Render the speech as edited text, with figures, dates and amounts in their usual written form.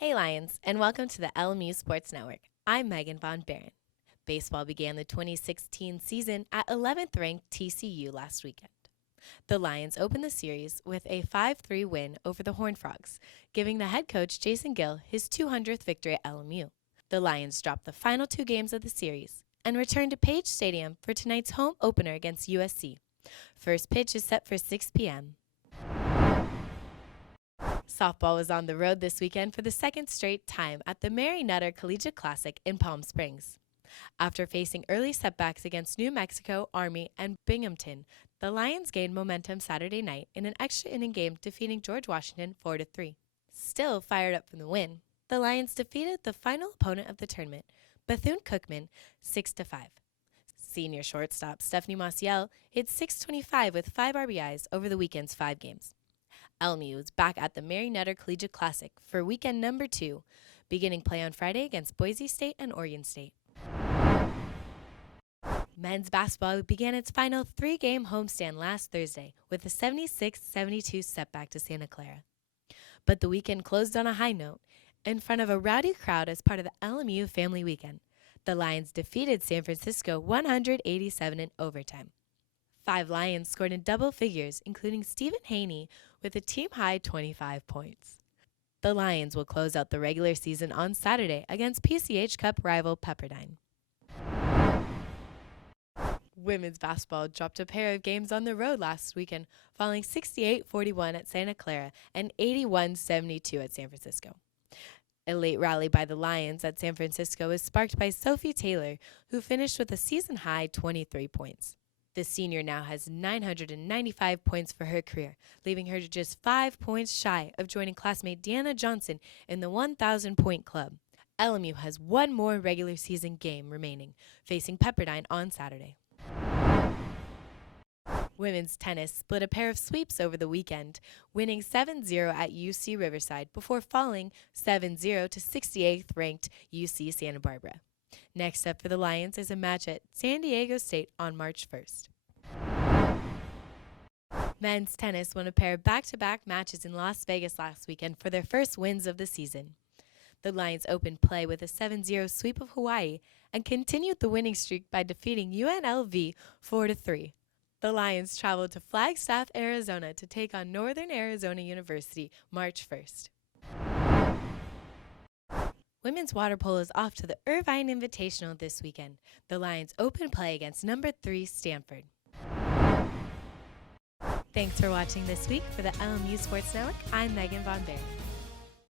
Hey Lions, and welcome to the LMU Sports Network. I'm Meghan von Behren. Baseball began the 2016 season at 11th ranked TCU last weekend. The Lions opened the series with a 5-3 win over the Horned Frogs, giving the head coach Jason Gill his 200th victory at LMU. The Lions dropped the final two games of the series and returned to Page Stadium for tonight's home opener against USC. First pitch is set for 6 p.m. Softball was on the road this weekend for the second straight time at the Mary Nutter Collegiate Classic in Palm Springs. After facing early setbacks against New Mexico, Army, and Binghamton, the Lions gained momentum Saturday night in an extra inning game defeating George Washington 4-3. Still fired up from the win, the Lions defeated the final opponent of the tournament, Bethune-Cookman, 6-5. Senior shortstop Stephanie Maciel hit .625 with 5 RBIs over the weekend's 5 games. LMU is back at the Mary Nutter Collegiate Classic for weekend number 2, beginning play on Friday against Boise State and Oregon State. Men's basketball began its final 3-game homestand last Thursday with a 76-72 setback to Santa Clara. But the weekend closed on a high note. In front of a rowdy crowd as part of the LMU Family Weekend, the Lions defeated San Francisco 187 in overtime. 5 Lions scored in double figures, including Stephen Haney with a team-high 25 points. The Lions will close out the regular season on Saturday against PCH Cup rival Pepperdine. Women's basketball dropped a pair of games on the road last weekend, falling 68-41 at Santa Clara and 81-72 at San Francisco. A late rally by the Lions at San Francisco was sparked by Sophie Taylor, who finished with a season-high 23 points. The senior now has 995 points for her career, leaving her to just 5 points shy of joining classmate Deanna Johnson in the 1,000-point club. LMU has one more regular season game remaining, facing Pepperdine on Saturday. Women's tennis split a pair of sweeps over the weekend, winning 7-0 at UC Riverside before falling 7-0 to 68th-ranked UC Santa Barbara. Next up for the Lions is a match at San Diego State on March 1st. Men's tennis won a pair of back-to-back matches in Las Vegas last weekend for their first wins of the season. The Lions opened play with a 7-0 sweep of Hawaii and continued the winning streak by defeating UNLV 4-3. The Lions traveled to Flagstaff, Arizona to take on Northern Arizona University March 1st. Women's water polo is off to the Irvine Invitational this weekend. The Lions open play against number 3 Stanford. Thanks for watching this week for the LMU Sports Network. I'm Meghan von Behren.